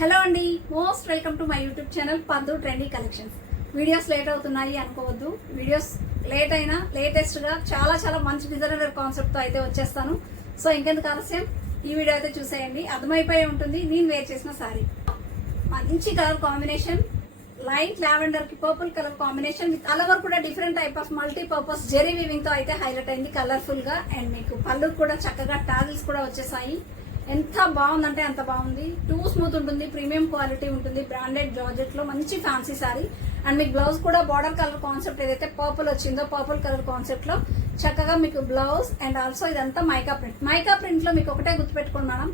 Hello అండి, most welcome to my YouTube channel పందు trendy collections. Videos late అవుతున్నాయి అనుకోవద్దు. వీడియోస్ లేట్ అయినా లేటెస్ట్గా చాలా మంచి డిజైనర్ కాన్సెప్ట్తో అయితే వచ్చేస్తాను. సో ఇంకెందుకు ఆలస్యం, ఈ వీడియో అయితే చూసేయండి. అర్థమైపోయి ఉంటుంది నేను వేర్ చేసిన సారీ. మంచి కలర్ కాంబినేషన్, లైట్ లావెండర్ కి పర్పుల్ కలర్ కాంబినేషన్ విత్ అలవర్ కూడా different type of multipurpose zari weaving తో అయితే హైలైట్ అయింది కలర్ఫుల్ గా. అండ్ మీకు పళ్ళు కూడా చక్కగా టాజిల్స్ కూడా వచ్చేసాయి. ఎంత బాగుందంటే అంత బాగుంది. టూ స్మూత్ ఉంటుంది, ప్రీమియం క్వాలిటీ ఉంటుంది, బ్రాండెడ్ జార్జెట్ లో మంచి ఫ్యాన్సీ సారీ. అండ్ మీకు బ్లౌజ్ కూడా బార్డర్ కలర్ కాన్సెప్ట్ ఏదైతే పర్పుల్ వచ్చిందో పర్పుల్ కలర్ కాన్సెప్ట్ లో చక్కగా మీకు బ్లౌజ్. అండ్ ఆల్సో ఇదంతా మైకా ప్రింట్ లో మీకు ఒకటే గుర్తుపెట్టుకోండి మేడం,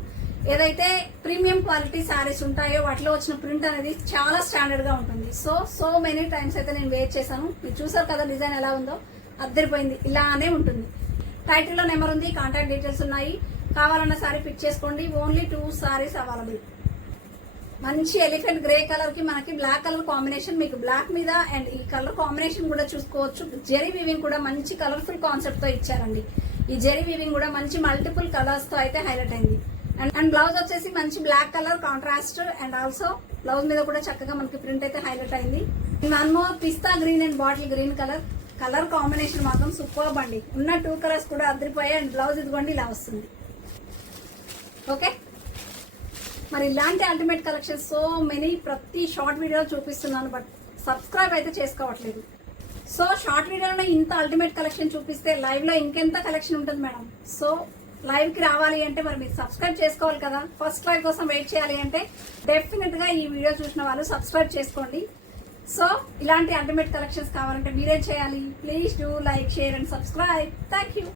ఏదైతే ప్రీమియం క్వాలిటీ శారీస్ ఉంటాయో వాటిలో వచ్చిన ప్రింట్ అనేది చాలా స్టాండర్డ్ గా ఉంటుంది. సో మెనీ టైమ్స్ అయితే నేను వేర్ చేశాను. మీరు చూసారు కదా డిజైన్ ఎలా ఉందో, అద్దరిపోయింది. ఇలానే ఉంటుంది. టైటిల్ లో నెంబర్ ఉంది, కాంటాక్ట్ డీటెయిల్స్ ఉన్నాయి. కావాలన్న సారీ పిక్ చేసుకోండి. Only 2 saris available. మంచి ఎలిఫెంట్ గ్రే కలర్ కి మనకి బ్లాక్ కలర్ కాంబినేషన్, మీకు బ్లాక్ మీద అండ్ ఈ కలర్ కాంబినేషన్ కూడా చూసుకోవచ్చు. జెరీ వీవింగ్ కూడా మంచి కలర్ఫుల్ కాన్సెప్ట్ తో ఇచ్చారండి. ఈ జెరీ వీవింగ్ కూడా మంచి మల్టిపుల్ కలర్స్ తో అయితే హైలైట్ అయింది. అండ్ బ్లౌజ్ వచ్చేసి మంచి black colour contrast. And also blouse మీద కూడా చక్కగా మనకి ప్రింట్ అయితే హైలైట్ అయింది. One more pista green and bottle green colour combination మాత్రం సూపర్ అండి. ఉన్న 2 కలర్స్ కూడా అదిరిపోయాయి. అండ్ బ్లౌజ్ ఇదిగోండి ఇలా వస్తుంది. ఓకే, మరి ఇలాంటి అల్టిమేట్ కలెక్షన్ సో మెనీ ప్రతి షార్ట్ వీడియో చూపిస్తున్నాను, బట్ సబ్స్క్రైబ్ అయితే చేసుకోవట్లేదు. సో షార్ట్ వీడియోలో ఇంత అల్టిమేట్ కలెక్షన్ చూపిస్తే లైవ్ లో ఇంకెంత కలెక్షన్ ఉంటుంది మేడం. సో లైవ్ కి రావాలి అంటే మరి మీరు సబ్స్క్రైబ్ చేసుకోవాలి కదా. ఫస్ట్ లైవ్ కోసం వెయిట్ చేయాలి అంటే డెఫినెట్ గా ఈ వీడియో చూసిన వాళ్ళు సబ్స్క్రైబ్ చేసుకోండి. సో ఇలాంటి అల్టిమేట్ కలెక్షన్స్ కావాలంటే మీరేం చేయాలి? Please do like, share and subscribe. Thank you.